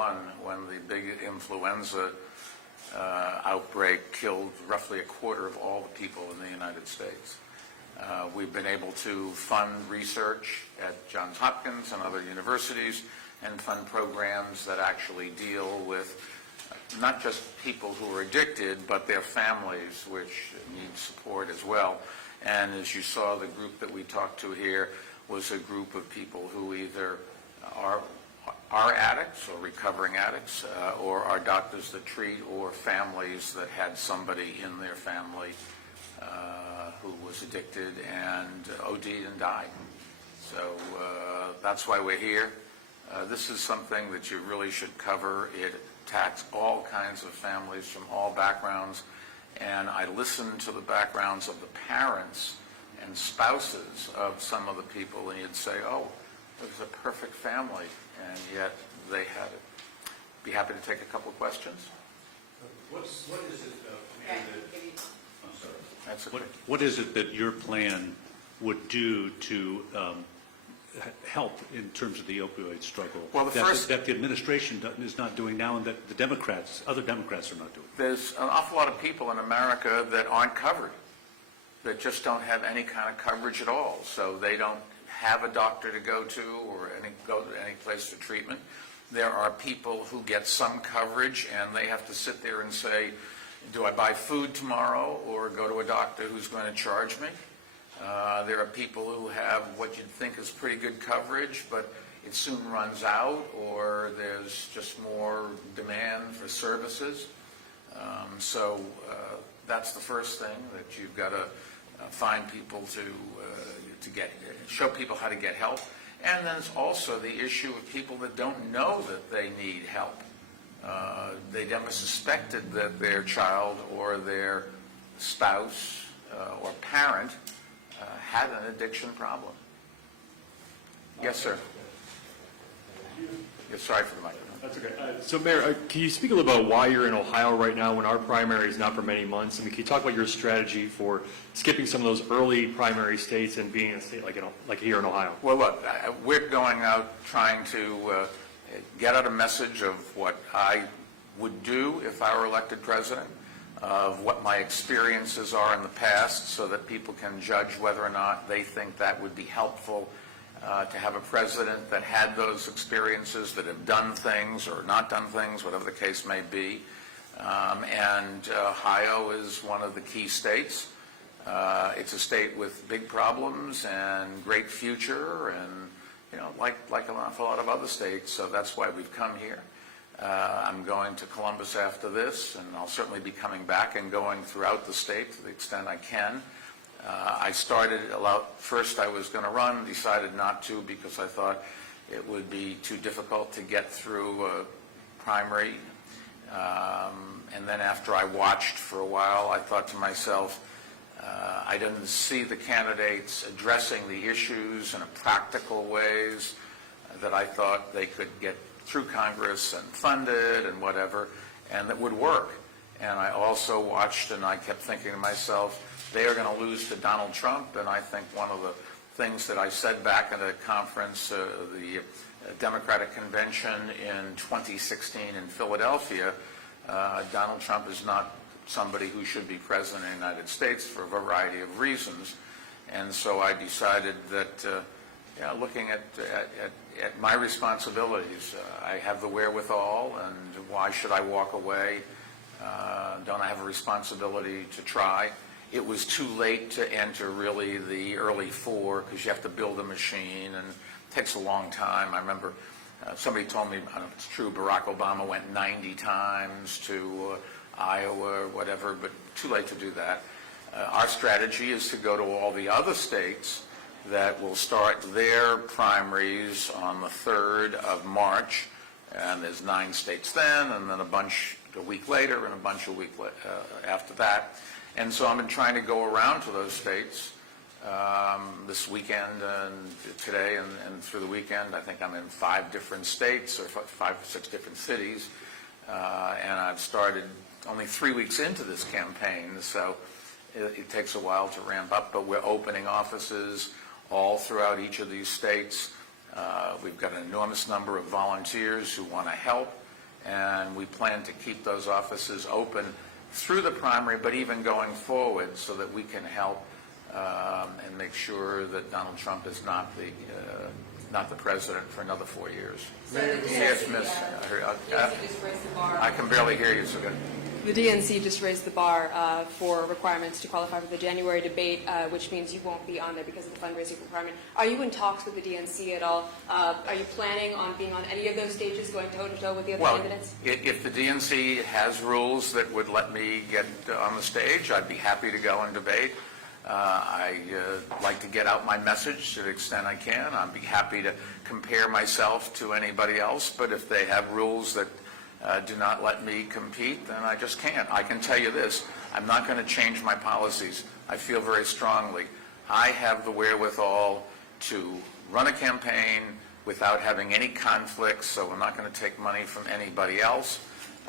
1 when the big influenza outbreak killed roughly a quarter of all the people in the United States. We've been able to fund research at Johns Hopkins and other universities and fund programs that actually deal with not just people who are addicted, but their families, which need support as well. And as you saw, the group that we talked to here was a group of people who either are addicts or recovering addicts, or are doctors that treat, or families that had somebody in their family who was addicted and OD'd and died. So that's why we're here. This is something that you really should cover. It attacks all kinds of families from all backgrounds, and I listened to the backgrounds of the parents and spouses of some of the people, and you'd say, oh, it was a perfect family, and yet they had it. Be happy to take a couple of questions. What is it, I'm sorry. That's okay. What is it that your plan would do to help in terms of the opioid struggle? Well, that the administration is not doing now, and that other Democrats are not doing. There's an awful lot of people in America that aren't covered, that just don't have any kind of coverage at all. So they don't have a doctor to go to or go to any place for treatment. There are people who get some coverage and they have to sit there and say, do I buy food tomorrow or go to a doctor who's going to charge me? There are people who have what you'd think is pretty good coverage, but it soon runs out, or there's just more demand for services. So that's the first thing, that you've got to find people to show people how to get help. And then there's also the issue of people that don't know that they need help. They never suspected that their child or their spouse or parent had an addiction problem. Yes, sir. Yeah, sorry for the microphone. That's okay. So, Mayor, can you speak a little about why you're in Ohio right now when our primary is not for many months? I mean, can you talk about your strategy for skipping some of those early primary states and being in a state like here in Ohio? Well, look, we're going out trying to get out a message of what I would do if I were elected president, of what my experiences are in the past, so that people can judge whether or not they think that would be helpful to have a president that had those experiences, that have done things or not done things, whatever the case may be. And Ohio is one of the key states. It's a state with big problems and great future, and like an awful lot of other states. So that's why we've come here. I'm going to Columbus after this, and I'll certainly be coming back and going throughout the state to the extent I can. I started first I was going to run, decided not to because I thought it would be too difficult to get through a primary. And then after I watched for a while, I thought to myself, I didn't see the candidates addressing the issues in a practical ways that I thought they could get through Congress and funded and whatever, and that would work. And I also watched, and I kept thinking to myself, they are going to lose to Donald Trump. And I think one of the things that I said back at a conference, the Democratic Convention in 2016 in Philadelphia, Donald Trump is not somebody who should be president of the United States for a variety of reasons. And so I decided that, looking at my responsibilities, I have the wherewithal, and why should I walk away? Don't I have a responsibility to try? It was too late to enter really the early four, because you have to build a machine, and it takes a long time. I remember somebody told me, I don't know if it's true, Barack Obama went 90 times to Iowa or whatever, but too late to do that. Our strategy is to go to all the other states that will start their primaries on the 3rd of March, and there's 9 states then, and then a bunch a week later, and a bunch a week after that. And so I've been trying to go around to those states this weekend and today and through the weekend. I think I'm in 5 different states, or 5 or 6 different cities, and I've started only 3 weeks into this campaign, so it takes a while to ramp up, but we're opening offices all throughout each of these states. We've got an enormous number of volunteers who want to help. and we plan to keep those offices open through the primary, but even going forward, so that we can help and make sure that Donald Trump is not the president for another 4 years. Yes, Miss. I can barely hear you, so good. The DNC just raised the bar for requirements to qualify for the January debate, which means you won't be on there because of the fundraising requirement. Are you in talks with the DNC at all? Are you planning on being on any of those stages, going toe-to-toe with the other candidates? If the DNC has rules that would let me get on the stage, I'd be happy to go and debate. I like to get out my message to the extent I can. I'd be happy to compare myself to anybody else, but if they have rules that do not let me compete, then I just can't. I can tell you this, I'm not going to change my policies. I feel very strongly. I have the wherewithal to run a campaign without having any conflicts, so I'm not going to take money from anybody else.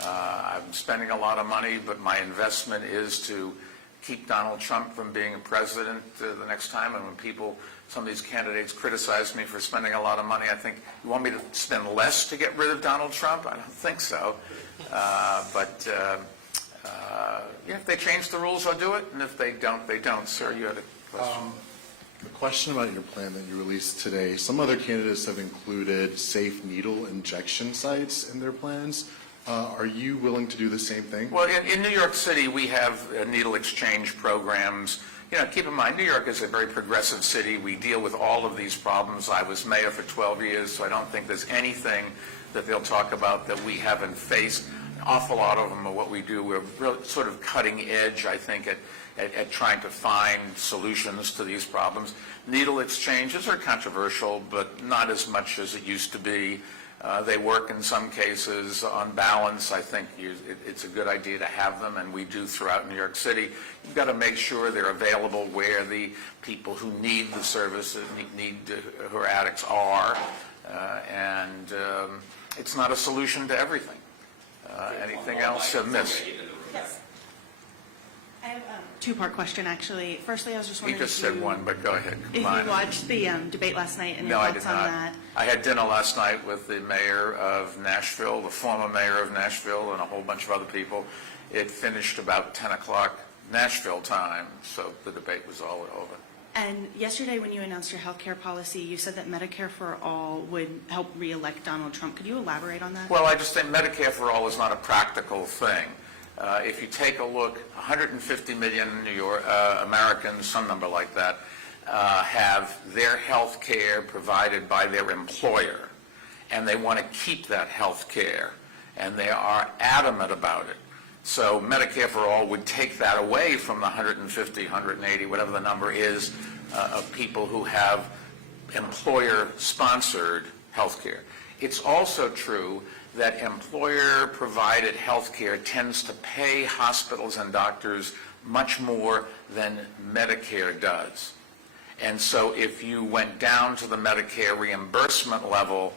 I'm spending a lot of money, but my investment is to keep Donald Trump from being a president the next time. And when some of these candidates criticize me for spending a lot of money, I think, you want me to spend less to get rid of Donald Trump? I don't think so. If they change the rules, I'll do it. And if they don't, they don't. Sir, you had a question. The question about your plan that you released today, some other candidates have included safe needle injection sites in their plans. Are you willing to do the same thing? Well, in New York City, we have needle exchange programs. Keep in mind, New York is a very progressive city. We deal with all of these problems. I was mayor for 12 years, so I don't think there's anything that they'll talk about that we haven't faced. An awful lot of them are what we do. We're really sort of cutting edge, I think, at trying to find solutions to these problems. Needle exchanges are controversial, but not as much as it used to be. They work in some cases. On balance, I think it's a good idea to have them, and we do throughout New York City. You've got to make sure they're available where the people who need the services, who are addicts are, and it's not a solution to everything. Anything else? Miss? Yes. I have a two-part question, actually. Firstly, I was just You wondering just said one, but go ahead. if you watched the debate last night and your No, I thoughts did on not. that. I had dinner last night with the mayor of Nashville, the former mayor of Nashville, and a whole bunch of other people. It finished about 10 o'clock Nashville time, so the debate was all over. And yesterday, when you announced your health care policy, you said that Medicare for All would help re-elect Donald Trump. Could you elaborate on that? Well, I just think Medicare for All is not a practical thing. If you take a look, 150 million Americans, some number like that, have their health care provided by their employer, and they want to keep that health care, and they are adamant about it. So Medicare for All would take that away from the 150, 180, whatever the number is, of people who have employer-sponsored health care. It's also true that employer-provided health care tends to pay hospitals and doctors much more than Medicare does. And so if you went down to the Medicare reimbursement level,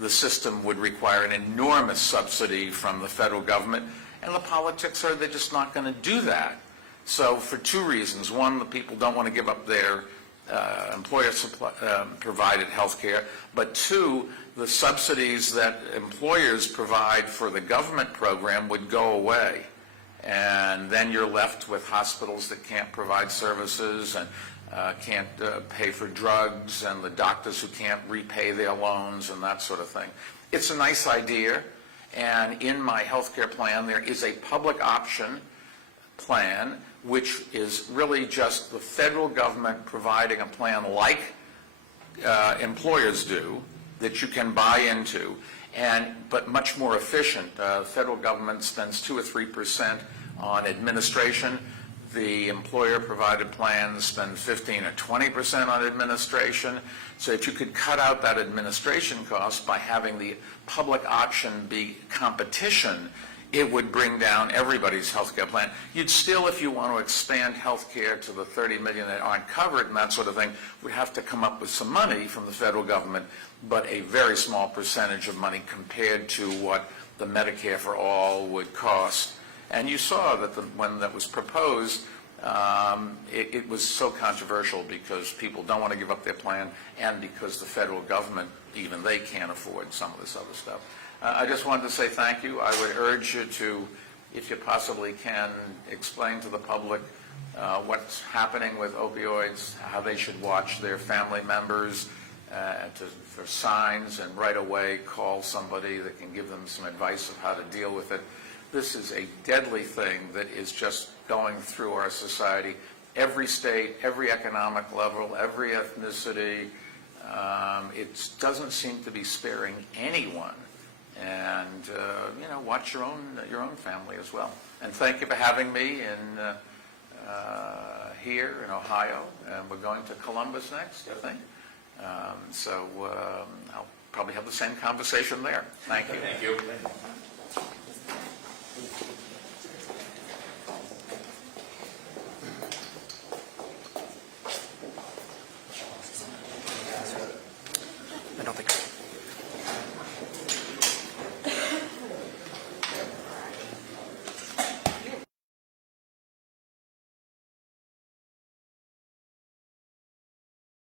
the system would require an enormous subsidy from the federal government, and the politics are they're just not going to do that. So for two reasons. One, the people don't want to give up their employer-provided health care, but two, the subsidies that employers provide for the government program would go away. And then you're left with hospitals that can't provide services and can't pay for drugs, and the doctors who can't repay their loans and that sort of thing. It's a nice idea, and in my health care plan there is a public option plan, which is really just the federal government providing a plan like employers do, that you can buy into, but much more efficient. The federal government spends 2 or 3% on administration. The employer-provided plans spend 15 or 20% on administration. So if you could cut out that administration cost by having the public option be competition, it would bring down everybody's health care plan. You'd still, if you want to expand health care to the 30 million that aren't covered and that sort of thing, would have to come up with some money from the federal government, but a very small percentage of money compared to what the Medicare for All would cost. And you saw that when that was proposed, it was so controversial because people don't want to give up their plan, and because the federal government, even they can't afford some of this other stuff. I just wanted to say thank you. I would urge you to, if you possibly can, explain to the public what's happening with opioids, how they should watch their family members, for signs, and right away call somebody that can give them some advice of how to deal with it. This is a deadly thing that is just going through our society. Every state, every economic level, every ethnicity, it doesn't seem to be sparing anyone. And, watch your own family as well. And thank you for having me here in Ohio. And we're going to Columbus next, I think. So I'll probably have the same conversation there. Thank you. Thank you.